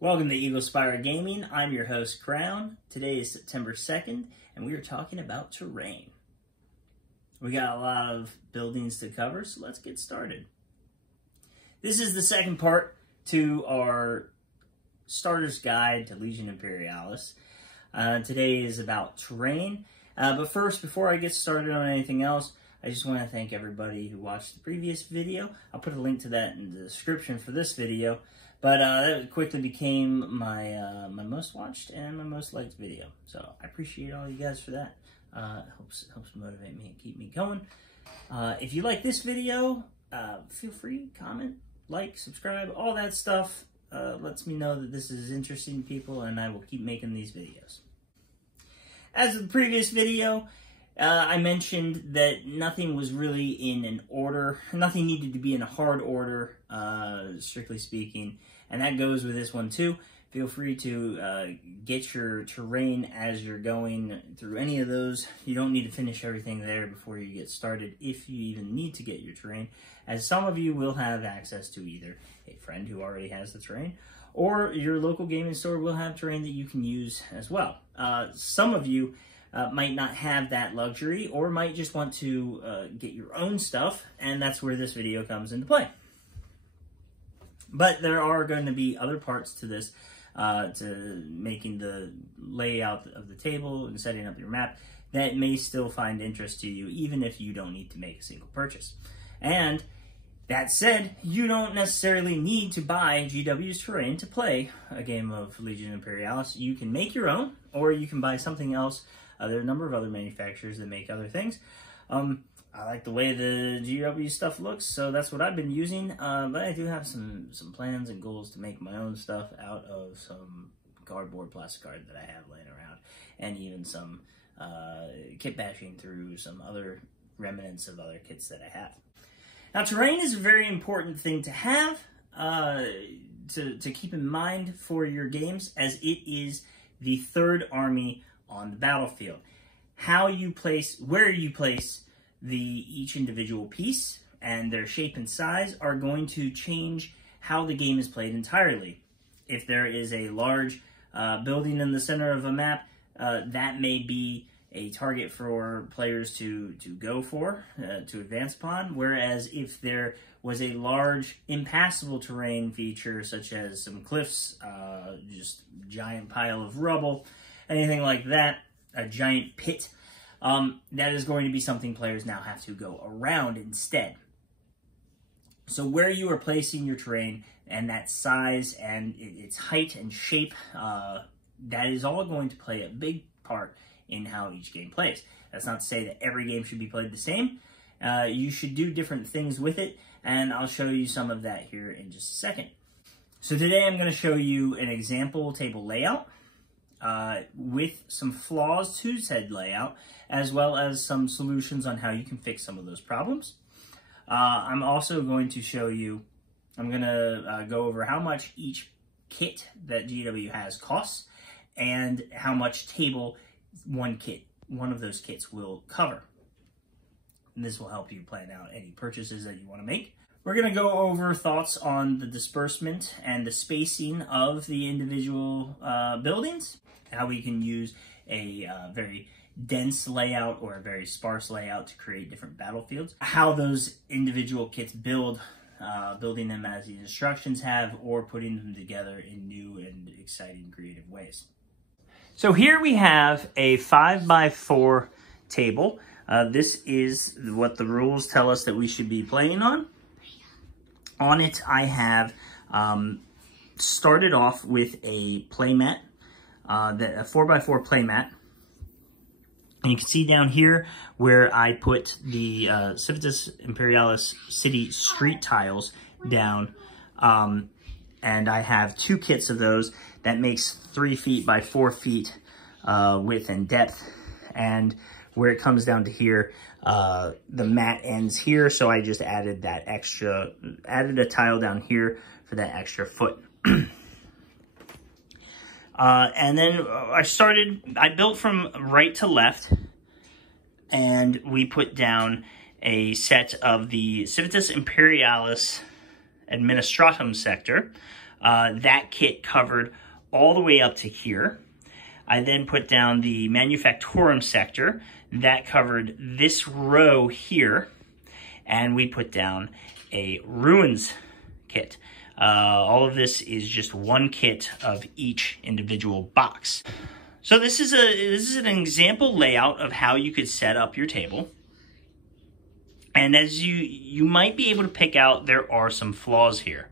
Welcome to Eagle Spire Gaming. I'm your host, Crown. Today is September 2nd, and we are talking about terrain. We got a lot of buildings to cover, so let's get started. This is the second part to our starter's guide to Legions Imperialis. Today is about terrain. But first, before I get started on anything else, I just want to thank everybody who watched the previous video. I'll put a link to that in the description for this video. But that quickly became my my most watched and my most liked video. So I appreciate all you guys for that. Helps motivate me and keep me going. If you like this video, feel free, comment, like, subscribe, all that stuff. Lets me know that this is interesting to people, and I will keep making these videos. As of the previous video, I mentioned that nothing was really in an order. Nothing needed to be in a hard order, strictly speaking. And that goes with this one too. Feel free to get your terrain as you're going through any of those. You don't need to finish everything there before you get started, if you even need to get your terrain, as some of you will have access to either a friend who already has the terrain, or your local gaming store will have terrain that you can use as well. Some of you might not have that luxury, or might just want to get your own stuff, and that's where this video comes into play. But there are going to be other parts to this, to making the layout of the table and setting up your map, that may still find interest to you, even if you don't need to make a single purchase. And that said, you don't necessarily need to buy GW's terrain to play a game of Legions Imperialis. You can make your own, or you can buy something else. There are a number of other manufacturers that make other things. I like the way the GW stuff looks, so that's what I've been using. But I do have some plans and goals to make my own stuff out of some cardboard, plastic card that I have laying around, and even some kit bashing through some other remnants of other kits that I have. Now, terrain is a very important thing to have, to keep in mind for your games, as it is the third army on the battlefield. How you place, where you place each individual piece and their shape and size are going to change how the game is played entirely. If there is a large building in the center of a map, that may be a target for players to go for, to advance upon, whereas if there was a large impassable terrain feature, such as some cliffs, just giant pile of rubble, anything like that, a giant pit, that is going to be something players now have to go around instead. So where you are placing your terrain and that size and its height and shape, that is all going to play a big part in how each game plays. That's not to say that every game should be played the same. You should do different things with it, and I'll show you some of that here in just a second. So today I'm going to show you an example table layout with some flaws to said layout, as well as some solutions on how you can fix some of those problems. I'm also going to show you, I'm going to go over how much each kit that GW has costs, and how much table one of those kits will cover. And this will help you plan out any purchases that you want to make. We're going to go over thoughts on the disbursement and the spacing of the individual buildings, how we can use a very dense layout or a very sparse layout to create different battlefields, how those individual kits build, building them as the instructions have, or putting them together in new and exciting creative ways. So here we have a 5x4 table. This is what the rules tell us that we should be playing on. On it, I have started off with a playmat, a 4x4 playmat. And you can see down here where I put the Legions Imperialis city street tiles down. And I have 2 kits of those. That makes 3 feet by 4 feet width and depth. And where it comes down to here, the mat ends here, so I just added that extra, added a tile down here for that extra foot. And then I built from right to left, and we put down a set of the Legions Imperialis Administratum sector, That kit covered all the way up to here. I then put down the Manufactorum sector. That covered this row here. And we put down a Ruins kit. All of this is just one kit of each individual box. So this is an example layout of how you could set up your table. And as you might be able to pick out, there are some flaws here.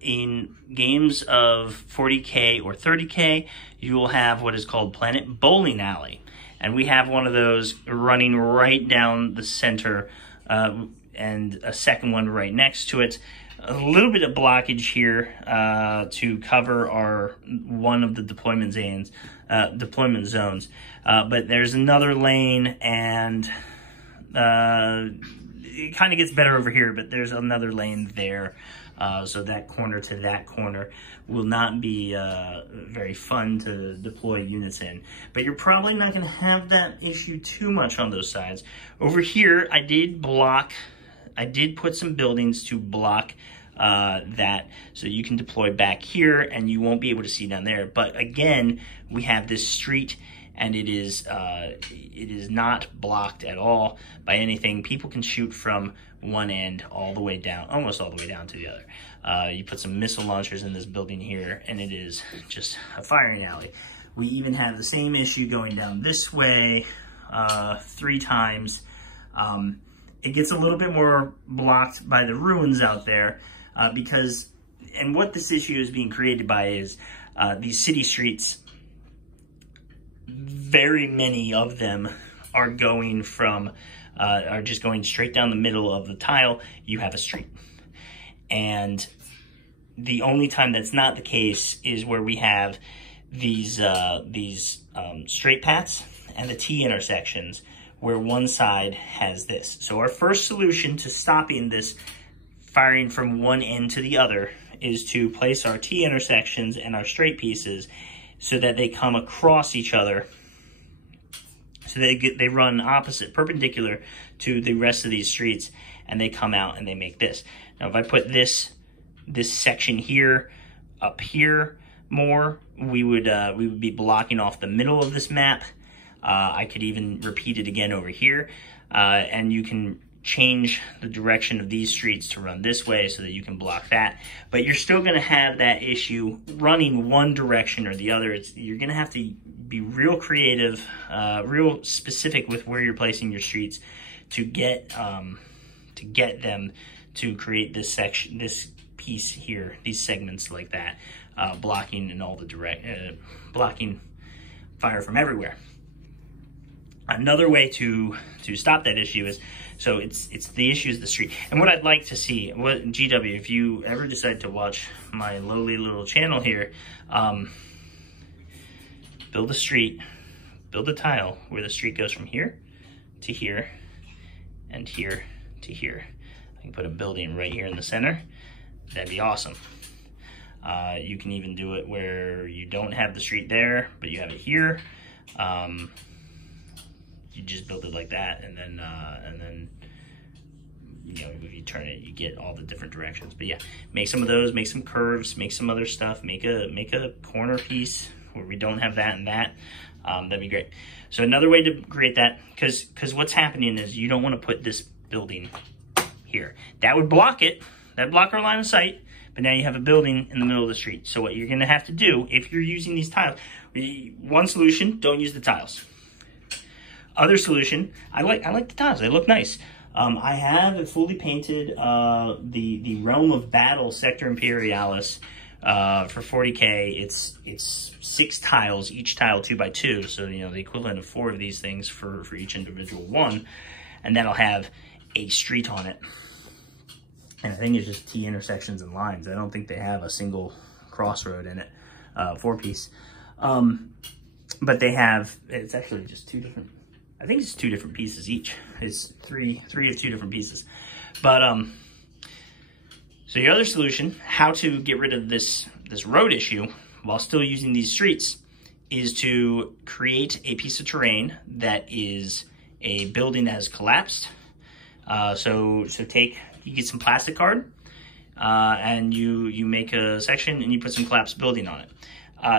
In games of 40K or 30K, you will have what is called Planet Bowling Alley. And we have one of those running right down the center, and a second one right next to it. A little bit of blockage here to cover one of the deployment zones. But there's another lane, and it kind of gets better over here, but there's another lane there. So that corner to that corner will not be very fun to deploy units in. But you're probably not going to have that issue too much on those sides. Over here, I did put some buildings to block that, so you can deploy back here and you won't be able to see down there. But again, we have this street, and it is not blocked at all by anything. People can shoot from one end all the way down, almost all the way down to the other. You put some missile launchers in this building here, and it is just a firing alley. We even have the same issue going down this way 3 times. It gets a little bit more blocked by the ruins out there because, and what this issue is being created by is these city streets. Very many of them are going from, are just going straight down the middle of the tile. You have a street. And the only time that's not the case is where we have these straight paths and the T intersections where one side has this. So our first solution to stopping this firing from one end to the other is to place our T intersections and our straight pieces so that they come across each other, so they run opposite, perpendicular to the rest of these streets, and they come out and they make this. Now, if I put this section here up here more, we would be blocking off the middle of this map. I could even repeat it again over here, and you can change the direction of these streets to run this way so that you can block that. But you're still going to have that issue running one direction or the other. You're going to have to be real creative, real specific with where you're placing your streets to get them to create this section, this piece here, these segments like that, blocking in all the blocking fire from everywhere. Another way to stop that issue is, so it's the issue is the street. And what I'd like to see, GW, if you ever decide to watch my lowly little channel here, build a street, build a tile where the street goes from here to here and here to here. I can put a building right here in the center. That'd be awesome. You can even do it where you don't have the street there, but you have it here. You just build it like that, and then you know, if you turn it, you get all the different directions. But yeah, make some of those, make some curves, make some other stuff, make a corner piece where we don't have that and that. That'd be great. So another way to create that, because what's happening is you don't want to put this building here. That would block it. That'd block our line of sight. But now you have a building in the middle of the street. So what you're going to have to do, if you're using these tiles, one solution: don't use the tiles. Other solution, I like the tiles. They look nice. I have fully painted the Realm of Battle Sector Imperialis for 40K. It's 6 tiles, each tile 2x2. So you know, the equivalent of 4 of these things for each individual one, and that'll have a street on it. And I think it's just T intersections and lines. I don't think they have a single crossroad in it, 4-piece. But they have. It's actually just 2 different. I think it's 2 different pieces each. It's three of 2 different pieces. But so your other solution, how to get rid of this road issue while still using these streets, is to create a piece of terrain that is a building that has collapsed. So you get some plastic card, and you make a section and you put some collapsed building on it.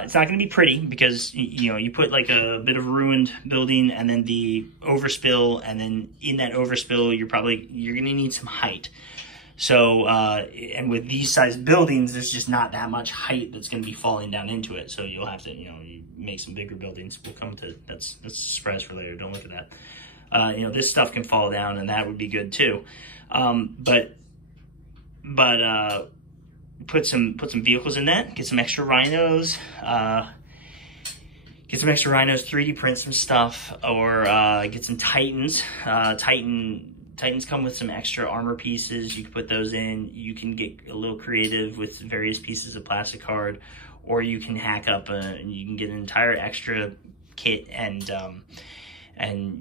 It's not going to be pretty because you put like a bit of a ruined building and then the overspill, and then in that overspill you're going to need some height. So and with these size buildings, there's just not that much height that's going to be falling down into it. So you'll have to you make some bigger buildings. We'll come to that's a surprise for later. Don't look at that. This stuff can fall down, and that would be good too. But put some vehicles in that. Get some extra rhinos. 3D print some stuff, or get some Titans. Titans come with some extra armor pieces. You can put those in. You can get a little creative with various pieces of plastic card, or you can hack up you can get an entire extra kit, and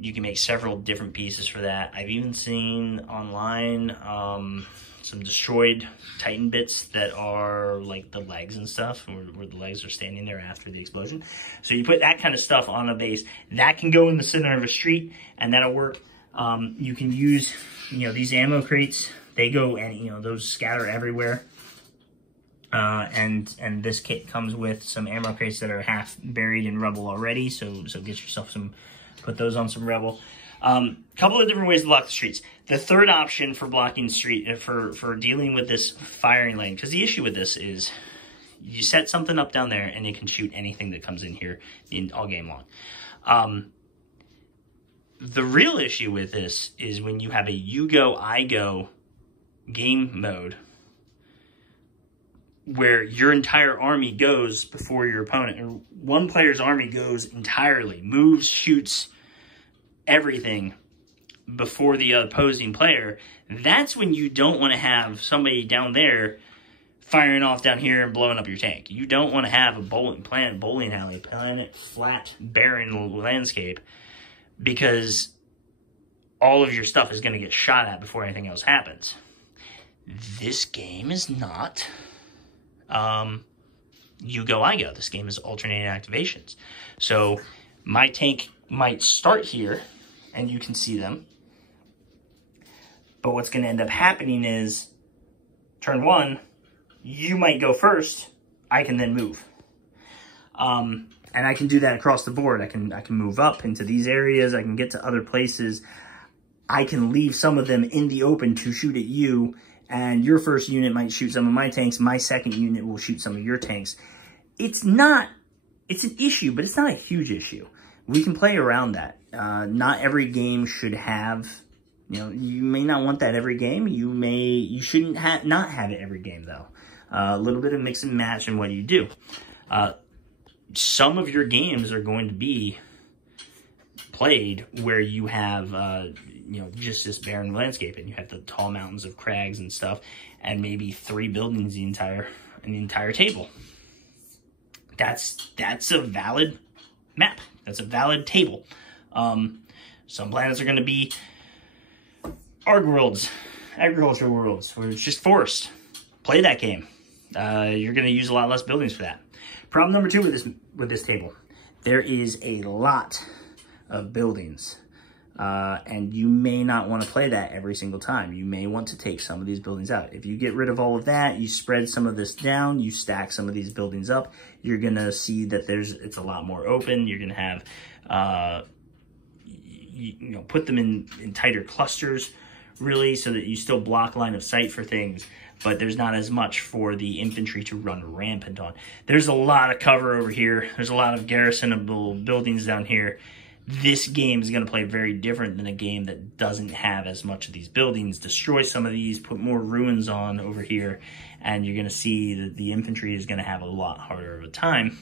you can make several different pieces for that. I've even seen online some destroyed Titan bits that are like the legs and stuff, where the legs are standing there after the explosion. So you put that kind of stuff on a base. That can go in the center of a street, and that'll work. You can use, these ammo crates. They go and, those scatter everywhere. And this kit comes with some ammo crates that are half buried in rubble already. So get yourself put those on some rubble. Couple of different ways to block the streets. The third option for blocking for dealing with this firing lane, because the issue with this is you set something up down there and it can shoot anything that comes in here all game long. The real issue with this is when you have a you go, I go game mode where your entire army goes before your opponent, or one player's army goes entirely, moves, shoots, everything before the opposing player. That's when you don't want to have somebody down there firing off down here and blowing up your tank. You don't want to have a bowling alley, flat, barren landscape, because all of your stuff is going to get shot at before anything else happens. This game is not you go, I go. This game is alternating activations. So my tank might start here, and you can see them. But what's going to end up happening is, turn one, you might go first. I can then move. And I can do that across the board. I can move up into these areas. I can get to other places. I can leave some of them in the open to shoot at you, and your first unit might shoot some of my tanks. My second unit will shoot some of your tanks. It's an issue, but it's not a huge issue. We can play around that. Not every game should have, you may not want that every game. You shouldn't not have it every game though. A little bit of mix and match in what you do. Some of your games are going to be played where you have, just this barren landscape, and you have the tall mountains of crags and stuff, and maybe 3 buildings in the entire table. That's a valid map. That's a valid table. Some planets are going to be ARG worlds, agriculture worlds, where it's just forest. Play that game. You're going to use a lot less buildings for that. Problem number 2 with this table, there is a lot of buildings, and you may not want to play that every single time. You may want to take some of these buildings out. If you get rid of all of that, you spread some of this down, you stack some of these buildings up, you're going to see that it's a lot more open. You're going to have, put them in tighter clusters, really, so that you still block line of sight for things, but there's not as much for the infantry to run rampant on. There's a lot of cover over here. There's a lot of garrisonable buildings down here. This game is going to play very different than a game that doesn't have as much of these buildings. Destroy some of these, put more ruins on over here, and you're going to see that the infantry is going to have a lot harder of a time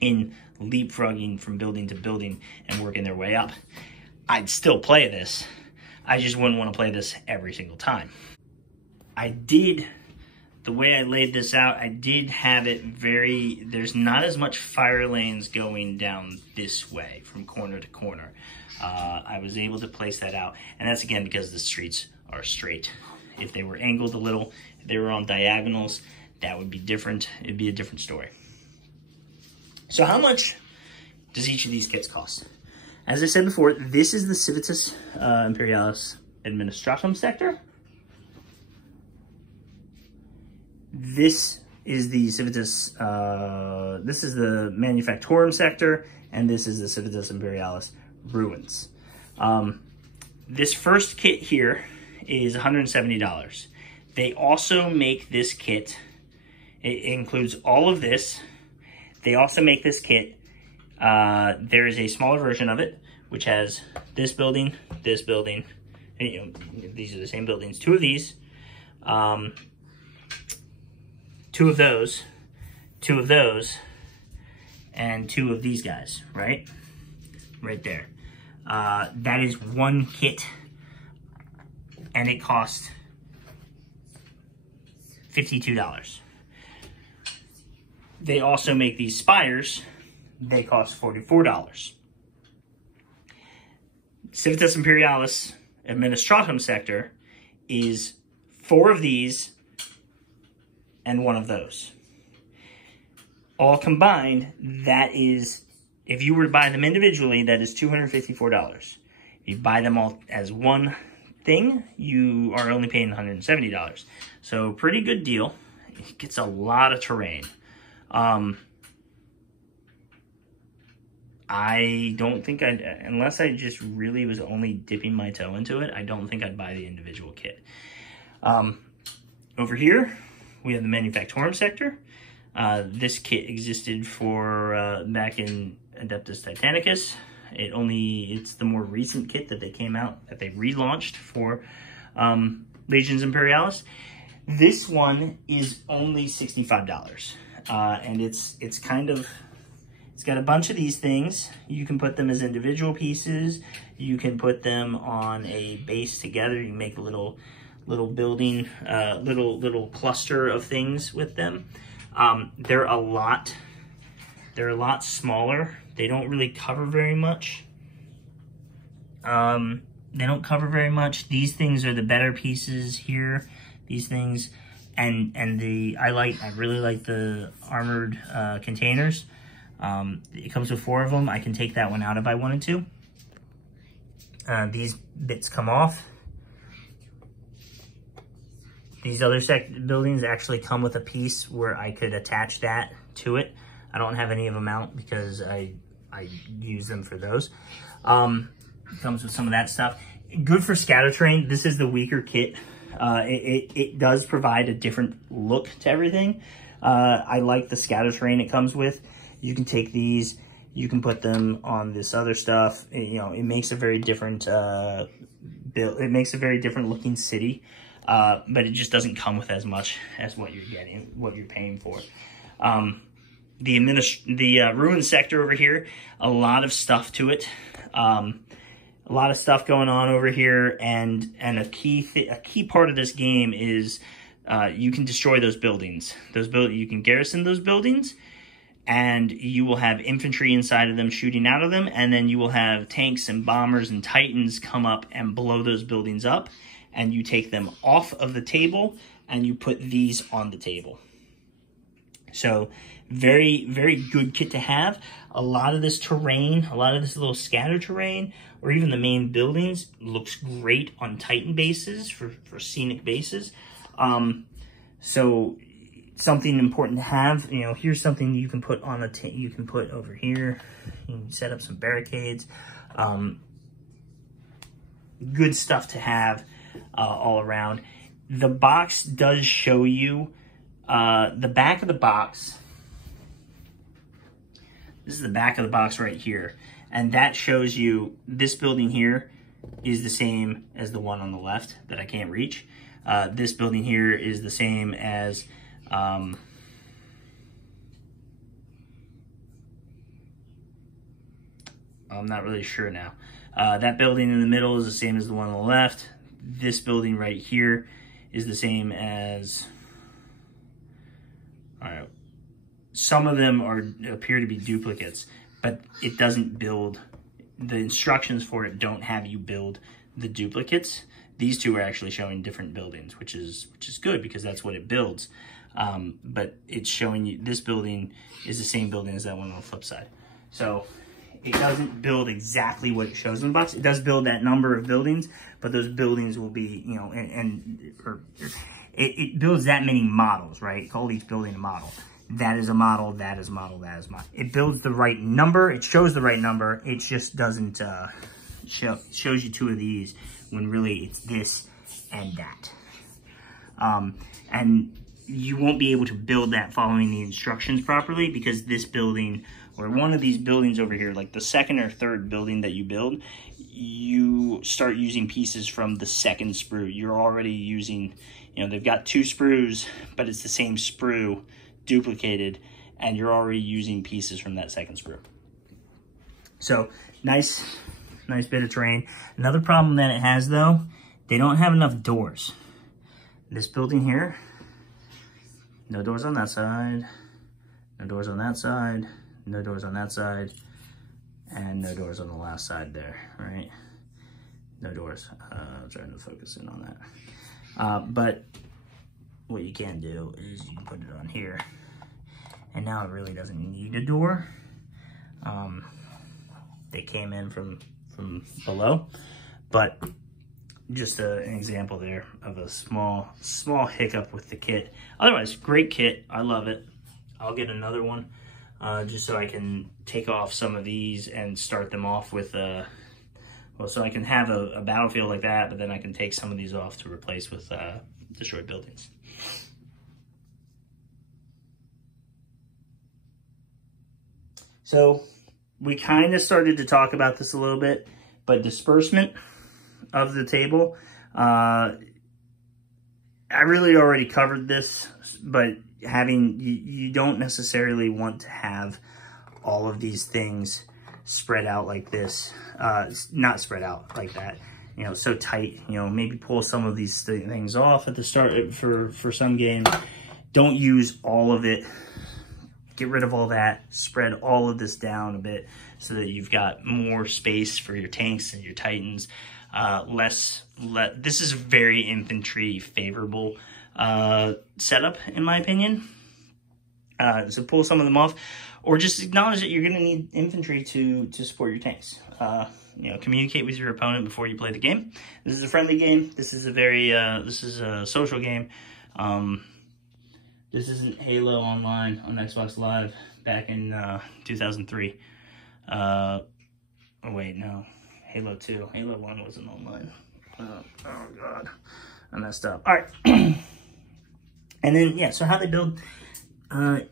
in leapfrogging from building to building and working their way up. I'd still play this. I just wouldn't want to play this every single time. The way I laid this out, I did have it there's not as much fire lanes going down this way from corner to corner. I was able to place that out, and that's again because the streets are straight. If they were angled a little, if they were on diagonals, that would be different. It'd be a different story. So how much does each of these kits cost? As I said before, this is the Civitas Imperialis Administratum sector. This is the Civitas, this is the Manufactorum sector, and this is the Civitas Imperialis ruins. This first kit here is $170. They also make this kit, it includes all of this. They also make this kit, there is a smaller version of it, which has this building, and, you know, these are the same buildings. Two of these, two of those, and two of these guys, right? Right there. That is one kit, and it costs $52. They also make these spires. They cost $44. Civitas Imperialis Administratum sector is 4 of these and 1 of those. All combined, that is, if you were to buy them individually, that is $254. If you buy them all as one thing, you are only paying $170. So pretty good deal. It gets a lot of terrain. I don't think I'd, unless I just really was only dipping my toe into it, I don't think I'd buy the individual kit. Over here, we have the Manufactorum sector. This kit existed for back in Adeptus Titanicus. It's the more recent kit that they came out, that they relaunched for Legions Imperialis. This one is only $65, and it's got a bunch of these things. You can put them as individual pieces. You can put them on a base together. You can make a little building, little cluster of things with them. They're a lot smaller. They don't really cover very much. They don't cover very much. These things are the better pieces here. These things, and I really like the armored containers. It comes with 4 of them. I can take that one out if I wanted to. These bits come off. These other buildings actually come with a piece where I could attach that to it. I don't have any of them out because I use them for those. It comes with some of that stuff. Good for scatter terrain. This is the weaker kit. It does provide a different look to everything. I like the scatter terrain it comes with. You can take these, you can put them on this other stuff. It makes a very different build. It makes a very different looking city, but it just doesn't come with as much as what you're getting, what you're paying for. The ruin sector over here, a lot of stuff to it. A lot of stuff going on over here, and a key part of this game is you can destroy those buildings. You can garrison those buildings, and you will have infantry inside of them shooting out of them, and then you will have tanks and bombers and titans come up and blow those buildings up, and you take them off of the table and you put these on the table. So very, very good kit to have. A lot of this terrain, a lot of this little scatter terrain, or even the main buildings, looks great on Titan bases for scenic bases. So something important to have. Here's something you can put on the you can put over here. You can set up some barricades. Good stuff to have all around. The box does show you the back of the box. This is the back of the box right here. And that shows you this building here is the same as the one on the left that I can't reach. This building here is the same as I'm not really sure now. That building in the middle is the same as the one on the left. This building right here is the same as, some of them appear to be duplicates, but it doesn't build, the instructions for it don't have you build the duplicates. These two are actually showing different buildings, which is good because that's what it builds. But it's showing you this building is the same building as that one on the flip side. So it doesn't build exactly what it shows in the box. It does build that number of buildings, but those buildings will be, it builds that many models, right? Call each building a model. That is a model, that is a model, that is a model. It builds the right number, it shows the right number, it just doesn't shows you 2 of these when really it's this and that. And you won't be able to build that following the instructions properly, because this building, or one of these buildings over here, like the second or third building that you build, you start using pieces from the second sprue. You're already using, you know, they've got 2 sprues, but it's the same sprue duplicated, and you're already using pieces from that second sprue. So nice bit of terrain. Another problem that it has, though, they don't have enough doors. This building here, no doors on that side, no doors on that side, no doors on that side, and no doors on the last side there, right? No doors. I'm trying to focus in on that. But what you can do is you can put it on here, and now it really doesn't need a door. They came in from below, but just an example there of a small hiccup with the kit. Otherwise, great kit. I love it. I'll get another one just so I can take off some of these and start them off with well, so I can have a battlefield like that, but then I can take some of these off to replace with destroyed buildings. So we kind of started to talk about this a little bit, but disbursement of the table, I really already covered this, but you don't necessarily want to have all of these things spread out like this, not spread out like that, you know, so tight. You know, maybe pull some of these things off at the start for some games. Don't use all of it. Get rid of all that, spread all of this down a bit so that you've got more space for your tanks and your titans. This is a very infantry favorable setup, in my opinion. So pull some of them off, or just acknowledge that you're going to need infantry to support your tanks. You know, communicate with your opponent before you play the game. This is a friendly game. This is a very this is a social game. This isn't Halo Online on Xbox Live back in 2003. Oh wait, no. Halo 2. Halo 1 wasn't online. Oh god. I messed up. Alright. And then, yeah, so how they build. I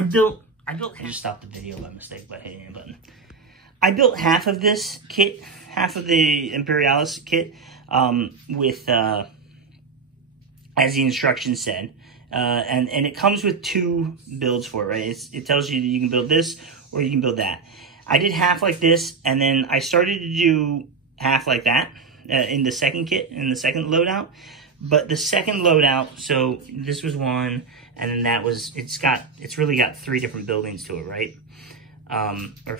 just stopped the video by mistake by hitting a button. I built half of this kit, half of the Imperialis kit, with, as the instructions said. And it comes with 2 builds for it, right? It tells you that you can build this or you can build that. I did half like this, and then I started to do half like that in the second kit, in the second loadout. But the second loadout, so this was one, and then that was, it's really got 3 different buildings to it, right? Or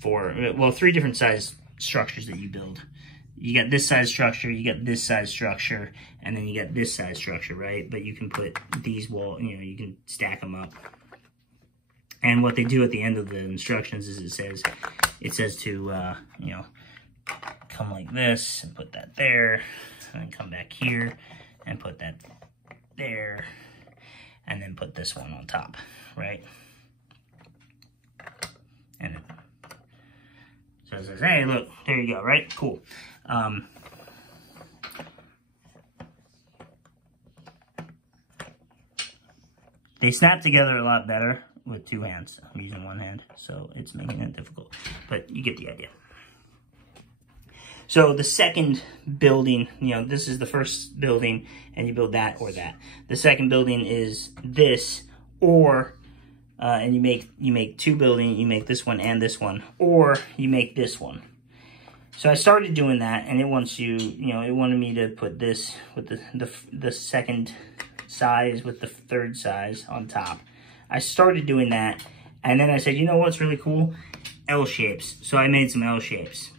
4, well, 3 different size structures that you build. You got this size structure, you got this size structure, and then you got this size structure, right? But you can put these you can stack them up. And what they do at the end of the instructions is it says to, you know, come like this and put that there, and then come back here and put that there, and then put this one on top, right? And so it says, hey, look, there you go, right? Cool. They snap together a lot better with 2 hands. I'm using 1 hand, so it's making it difficult, but you get the idea. So the second building, you know, this is the first building, and you build that or that. The second building is this, or and you make 2 buildings. You make this one and this one, or you make this one. So I started doing that, and it wants it wanted me to put this with the second size with the third size on top. I started doing that, and then I said, you know what's really cool? L shapes. So I made some L shapes.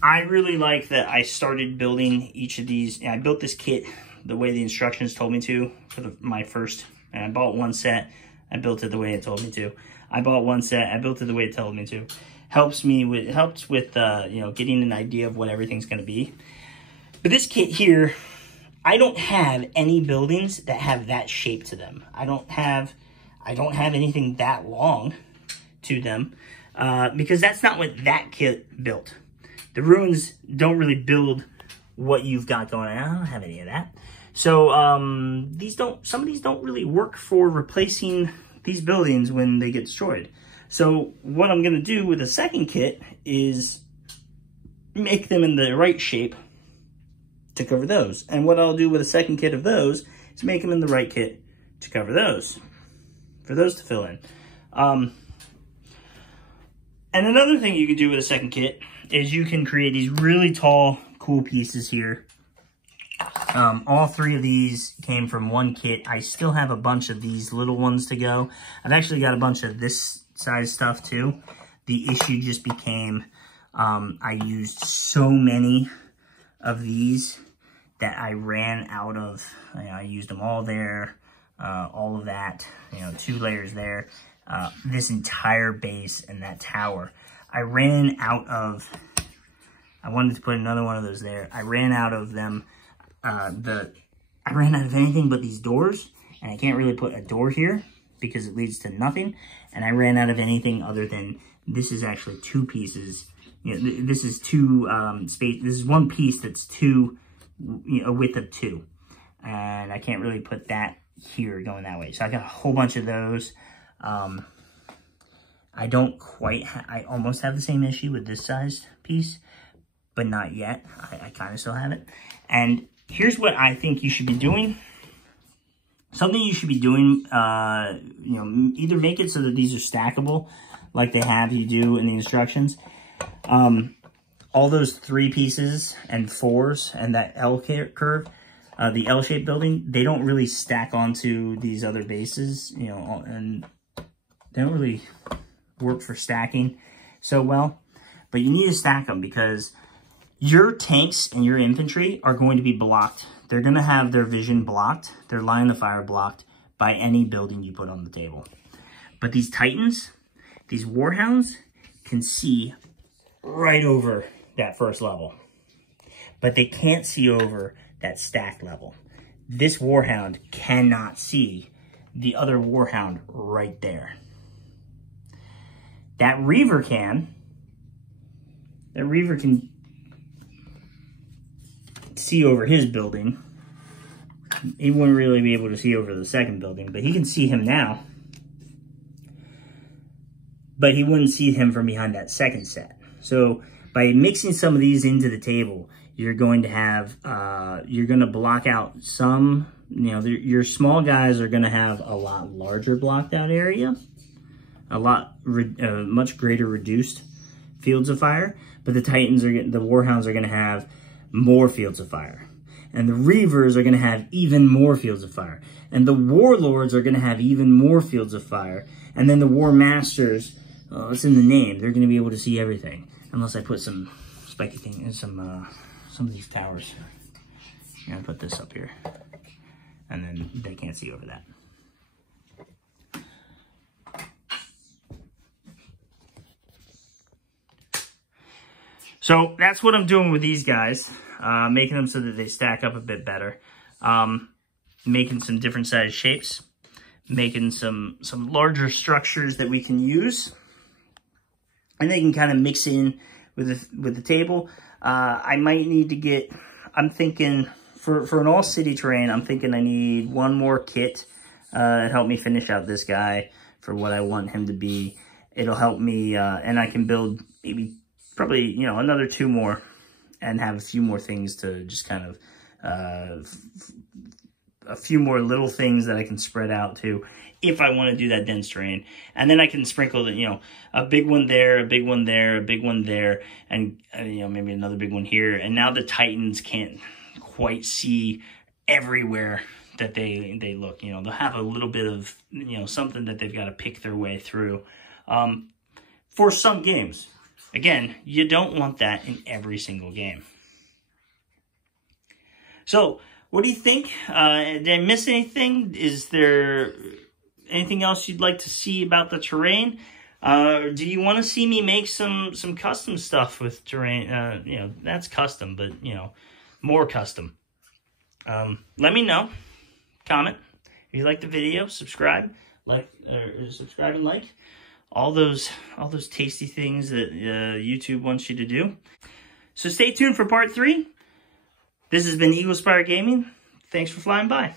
I really like that I started building each of these. And I built this kit the way the instructions told me to for my first. And I bought 1 set. I built it the way it told me to. I bought 1 set. I built it the way it told me to. Helps with you know, getting an idea of what everything's going to be. But this kit here, I don't have any buildings that have that shape to them. I don't have anything that long to them because that's not what that kit built. The ruins don't really build what you've got going on. I don't have any of that. So some of these don't really work for replacing these buildings when they get destroyed. So what I'm gonna do with the second kit is make them in the right shape to cover those. And what I'll do with a second kit of those is make them in the right kit to cover those, for those to fill in. And another thing you can do with a second kit is you can create these really tall, cool pieces here. All three of these came from one kit. I still have a bunch of these little ones to go. I've actually got a bunch of this size stuff too. The issue just became I used so many of these that I ran out of. I used them all there, all of that, 2 layers there, this entire base and that tower. I ran out of, I wanted to put another one of those there. I ran out of them. I ran out of anything but these doors, and I can't really put a door here because it leads to nothing. And I ran out of anything other than, this is actually 2 pieces. This is 2 space. This is 1 piece that's 2, a width of 2. And I can't really put that here going that way. So I got a whole bunch of those. I don't quite, I almost have the same issue with this sized piece, but not yet. I kind of still have it. And here's what I think you should be doing. Something you should be doing, either make it so that these are stackable, like they have you do in the instructions. All those 3 pieces and 4s and that L curve, the L-shaped building, they don't really stack onto these other bases, and they don't really work for stacking so well. But you need to stack them because your tanks and your infantry are going to be blocked. They're going to have their vision blocked, their line of fire blocked by any building you put on the table. But these Titans, these Warhounds, can see right over that first level. But they can't see over that stacked level. This Warhound cannot see the other Warhound right there. That Reaver can. That Reaver can see over his building. He wouldn't really be able to see over the second building, but he can see him now. But he wouldn't see him from behind that second set. So by mixing some of these into the table, you're going to have, you're going to block out some, your small guys are going to have a lot larger blocked out area, a lot, much greater reduced fields of fire, but the Titans the Warhounds are going to have more fields of fire. And the Reavers are going to have even more fields of fire. And the Warlords are going to have even more fields of fire. And then the War Masters, it's in the name, they're going to be able to see everything. Unless I put some spiky thing in some of these towers. I'm going to put this up here. And then they can't see over that. So that's what I'm doing with these guys. Making them so that they stack up a bit better. Making some different size shapes. Making some larger structures that we can use. And they can kind of mix in with the table. I might need to get, I'm thinking, for an all-city terrain, I'm thinking I need 1 more kit to help me finish out this guy for what I want him to be. It'll help me, and I can build maybe, probably, another 2 more and have a few more things to just kind of, a few more little things that I can spread out to if I want to do that dense terrain. And then I can sprinkle the, a big one there, a big one there, a big one there, and, maybe another big one here. And now the Titans can't quite see everywhere that they look. They'll have a little bit of, something that they've got to pick their way through. For some games. Again, you don't want that in every single game. So, what do you think? Did I miss anything? Is there anything else you'd like to see about the terrain? Do you want to see me make some custom stuff with terrain? That's custom, but, more custom. Let me know. Comment. If you like the video, subscribe. Subscribe and like. All those tasty things that YouTube wants you to do. So stay tuned for part 3. This has been Eagle Spire Gaming. Thanks for flying by.